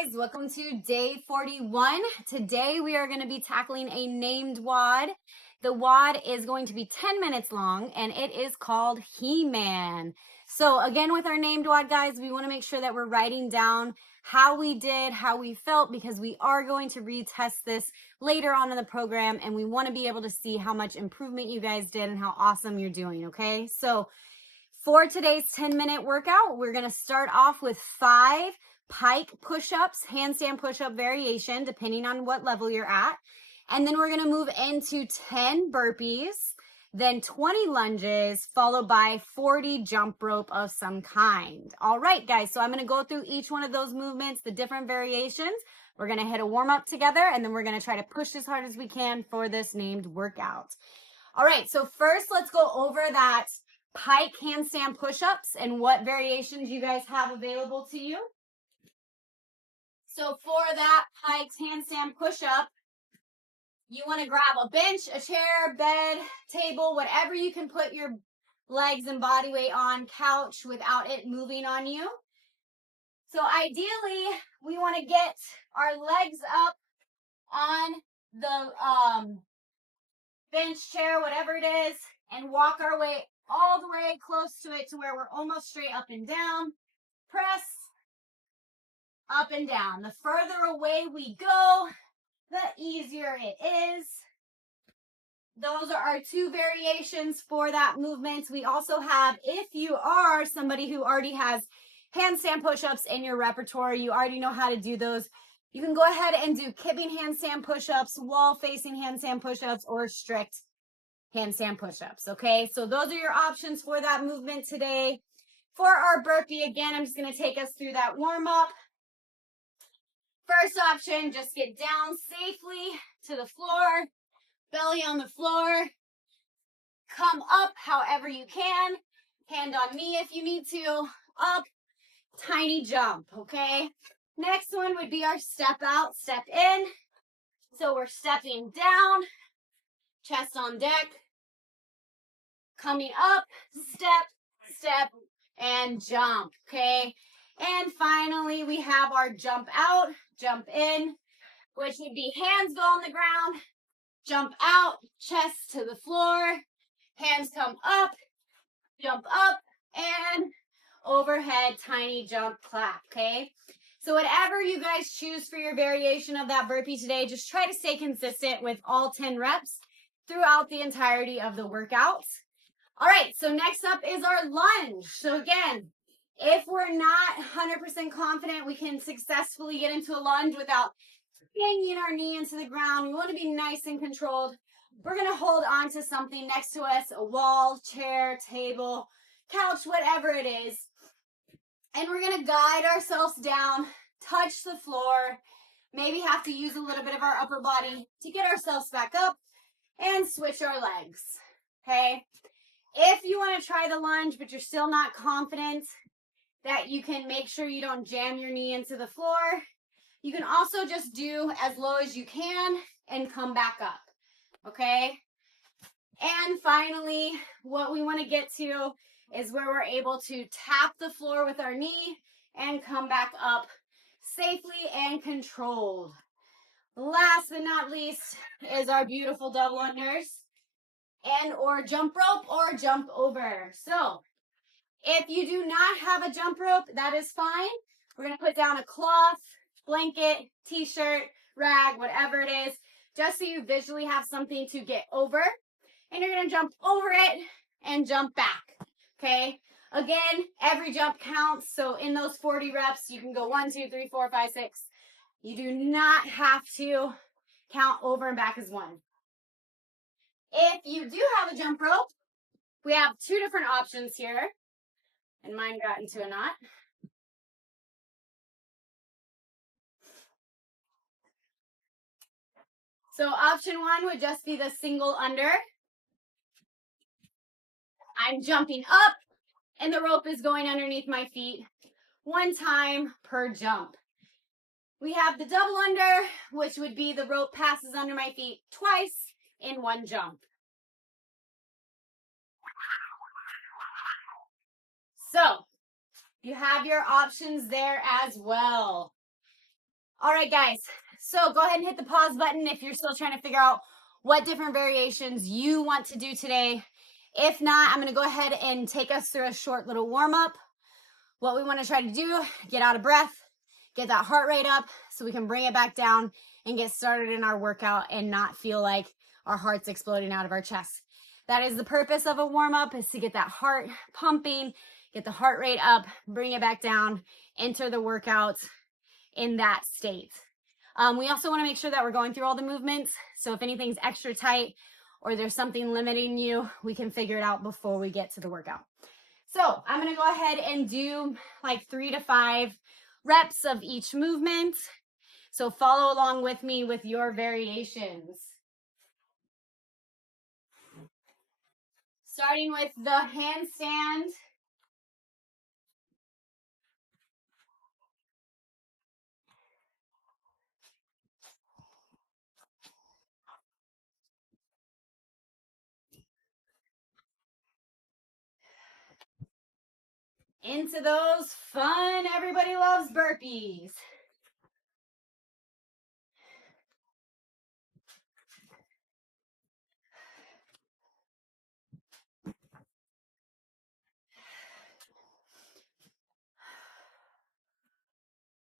guys, welcome to day 41. Today we are going to be tackling a named WOD. The WOD is going to be 10 minutes long and it is called He-Man. So again, with our named WOD, guys, we want to make sure that we're writing down how we did, how we felt, because we are going to retest this later on in the program and we want to be able to see how much improvement you guys did and how awesome you're doing, okay? So for today's 10-minute workout, we're going to start off with 5 pike push-ups, handstand push-up variation, depending on what level you're at. And then we're going to move into 10 burpees, then 20 lunges, followed by 40 jump rope of some kind. All right, guys, so I'm going to go through each one of those movements, the different variations. We're going to hit a warm-up together, and then we're going to try to push as hard as we can for this named workout. All right, so first let's go over that pike handstand push-ups and what variations you guys have available to you. So for that pike handstand push-up, you want to grab a bench, a chair, bed, table, whatever you can put your legs and body weight on, couch without it moving on you. So ideally, we want to get our legs up on the bench, chair, whatever it is, and walk our way all the way close to it to where we're almost straight up and down. Press up and down. The further away we go, the easier it is. Those are our 2 variations for that movement. We also have, if you are somebody who already has handstand push-ups in your repertoire, you already know how to do those, you can go ahead and do kipping handstand push-ups, wall-facing handstand push-ups, or strict handstand push-ups, okay? So those are your options for that movement today. For our burpee, again, I'm just going to take us through that warm-up. First option, just get down safely to the floor, belly on the floor. Come up however you can. Hand on knee if you need to. Up, tiny jump, okay? Next one would be our step out, step in. So we're stepping down, chest on deck. Coming up, step, step, and jump, okay? And finally, we have our jump out, jump in, which would be hands go on the ground, jump out, chest to the floor, hands come up, jump up, and overhead tiny jump clap, okay? So whatever you guys choose for your variation of that burpee today, just try to stay consistent with all 10 reps throughout the entirety of the workout. All right, so next up is our lunge. So again, if we're not 100% confident we can successfully get into a lunge without banging our knee into the ground, we want to be nice and controlled. We're going to hold on to something next to us, a wall, chair, table, couch, whatever it is. And we're going to guide ourselves down, touch the floor, maybe have to use a little bit of our upper body to get ourselves back up and switch our legs, okay? If you want to try the lunge, but you're still not confident that you can make sure you don't jam your knee into the floor, you can also just do as low as you can and come back up, okay? And finally, what we want to get to is where we're able to tap the floor with our knee and come back up safely and controlled. Last but not least is our beautiful double unders and or jump rope or jump over. So if you do not have a jump rope, that is fine. We're going to put down a cloth, blanket, t-shirt, rag, whatever it is, just so you visually have something to get over. And you're going to jump over it and jump back, okay? Again, every jump counts. So in those 40 reps, you can go 1, 2, 3, 4, 5, 6. You do not have to count over and back as one. If you do have a jump rope, we have 2 different options here. And mine got into a knot. So option 1 would just be the single under. I'm jumping up and the rope is going underneath my feet 1 time per jump. We have the double under, which would be the rope passes under my feet twice in 1 jump. So you have your options there as well. All right, guys. So go ahead and hit the pause button if you're still trying to figure out what different variations you want to do today. If not, I'm going to go ahead and take us through a short little warm up. What we want to try to do, get out of breath, get that heart rate up so we can bring it back down and get started in our workout and not feel like our heart's exploding out of our chest. That is the purpose of a warm up, is to get that heart pumping, get the heart rate up, bring it back down, enter the workout in that state. We also want to make sure that we're going through all the movements. So if anything's extra tight or there's something limiting you, we can figure it out before we get to the workout. So I'm going to go ahead and do like 3 to 5 reps of each movement. So follow along with me with your variations. Starting with the handstand. Into those fun, everybody loves burpees.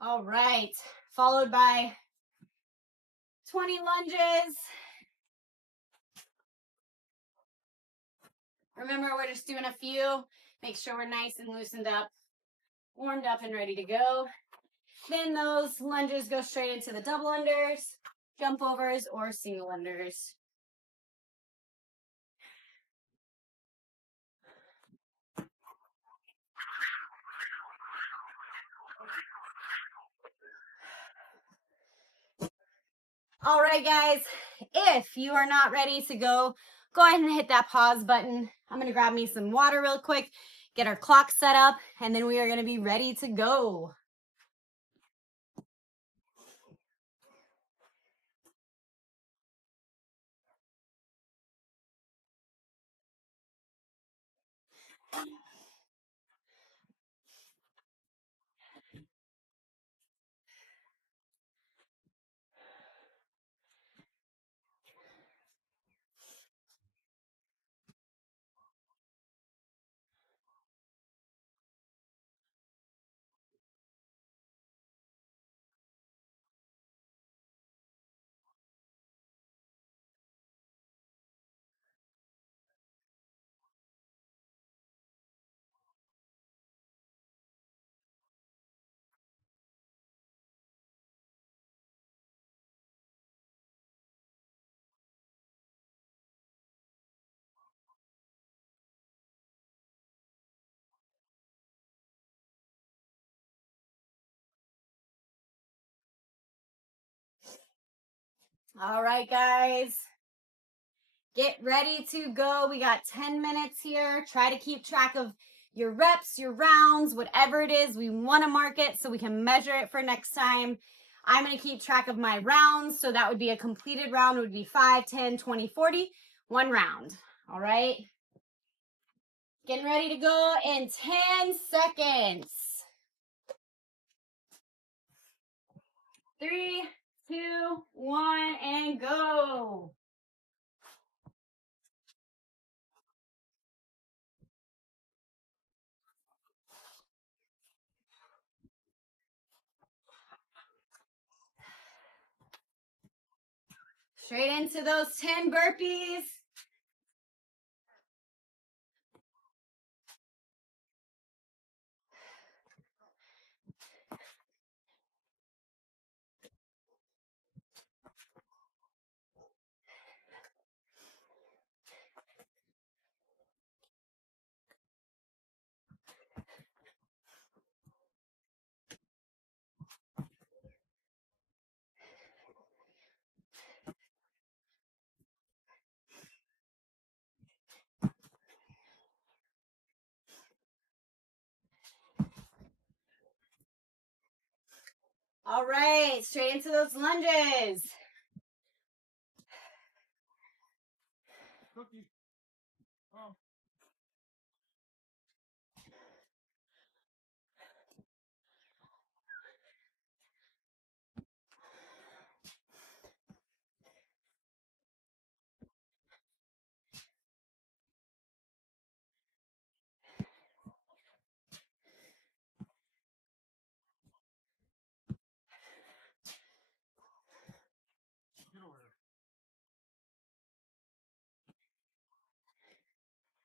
All right, followed by 20 lunges. Remember, we're just doing a few. Make sure we're nice and loosened up, warmed up and ready to go. Then those lunges go straight into the double unders, jump overs, or single unders. All right, guys, if you are not ready to go ahead and hit that pause button. I'm going to grab me some water real quick, get our clock set up, and then we are going to be ready to go. All right, guys, get ready to go. We got 10 minutes here. Try to keep track of your reps, your rounds, whatever it is. We want to mark it so we can measure it for next time. I'm going to keep track of my rounds. So that would be a completed round would be 5, 10, 20, 40, 1 round. All right. Getting ready to go in 10 seconds. 3, 2, 1, and go. Straight into those 10 burpees. All right, straight into those lunges.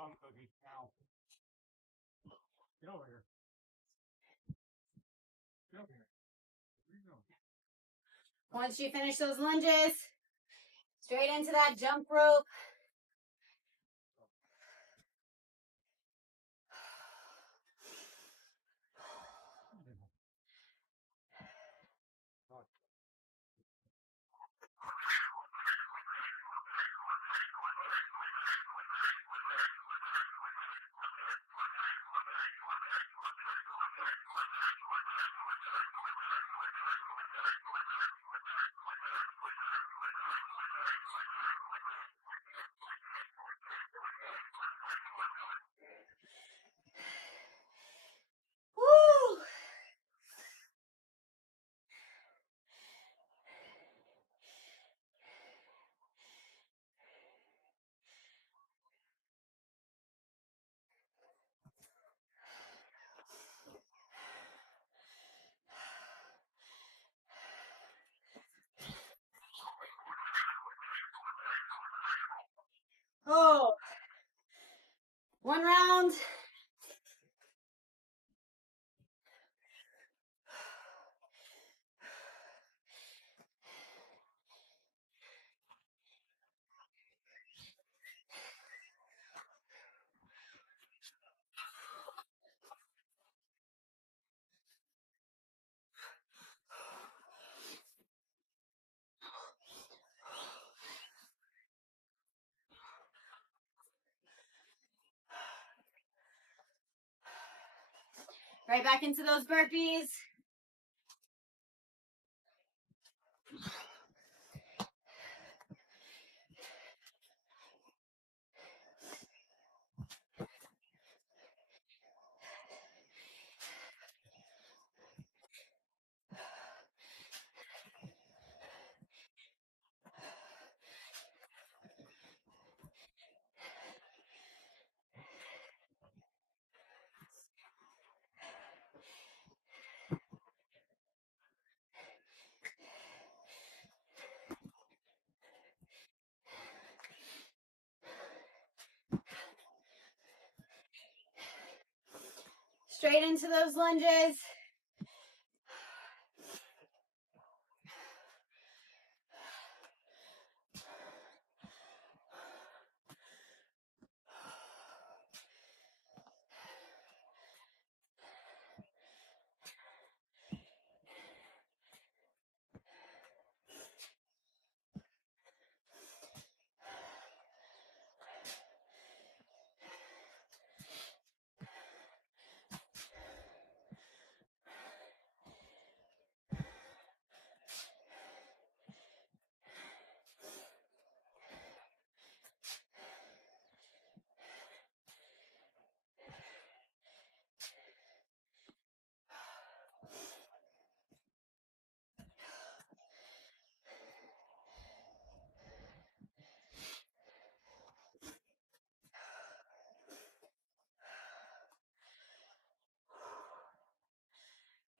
Come, Cookie, now. Get over here. Get over here. Where are you going? Once you finish those lunges, straight into that jump rope. Woo! Oh, one round. Right back into those burpees. Straight into those lunges.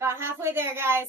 About halfway there, guys.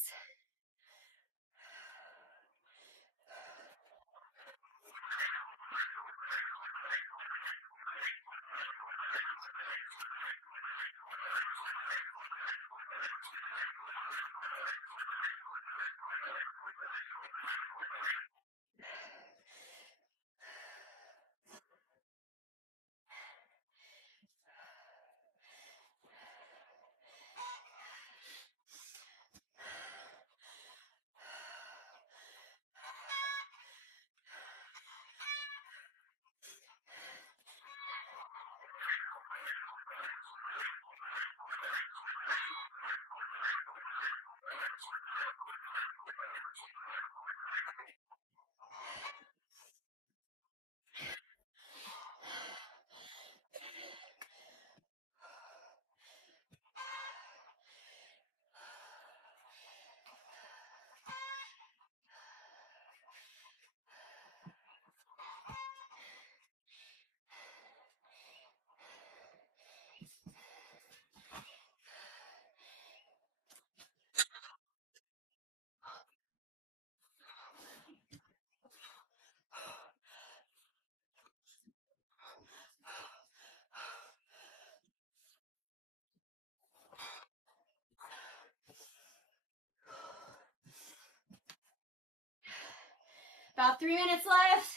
About 3 minutes left.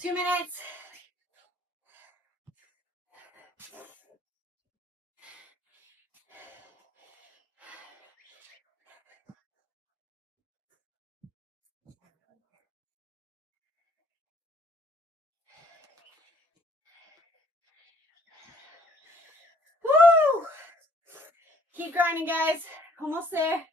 Two minutes. Woo! Keep grinding, guys. Almost there.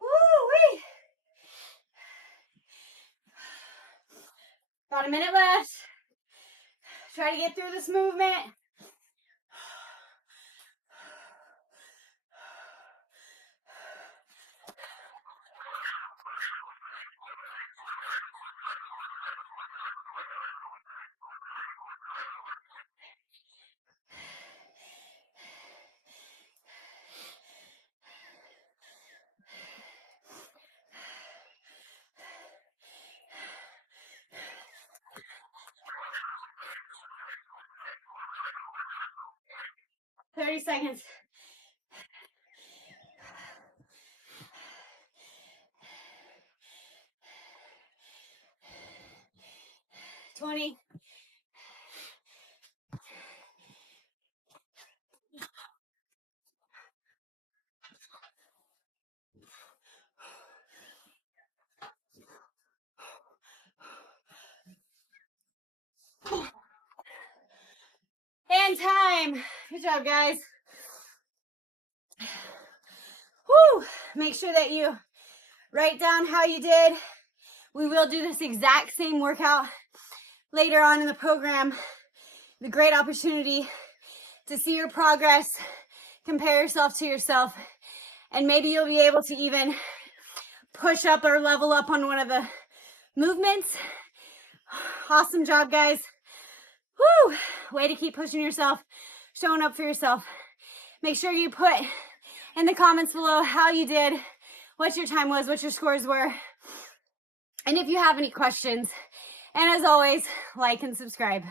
Woo-wee! About a minute left. Try to get through this movement. Thirty seconds. 20. And time. Good job, guys. Woo! Make sure that you write down how you did. We will do this exact same workout later on in the program. The great opportunity to see your progress, compare yourself to yourself, and maybe you'll be able to even push up or level up on one of the movements. Awesome job, guys. Woo! Way to keep pushing yourself, showing up for yourself. Make sure you put in the comments below how you did, what your time was, what your scores were, and if you have any questions. And as always, like and subscribe.